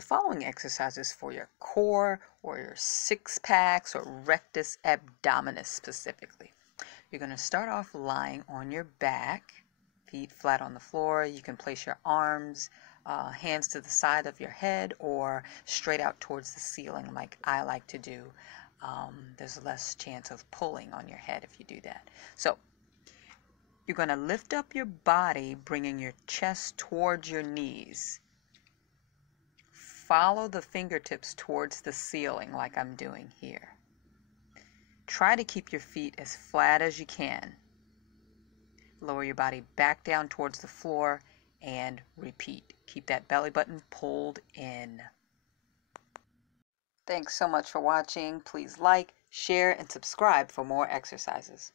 The following exercises for your core or your six packs or rectus abdominis specifically. You're going to start off lying on your back, feet flat on the floor. You can place your arms, hands to the side of your head or straight out towards the ceiling like I like to do. There's less chance of pulling on your head if you do that. So you're going to lift up your body, bringing your chest towards your knees. Follow the fingertips towards the ceiling like I'm doing here. Try to keep your feet as flat as you can. Lower your body back down towards the floor and repeat. Keep that belly button pulled in. Thanks so much for watching. Please like, share, and subscribe for more exercises.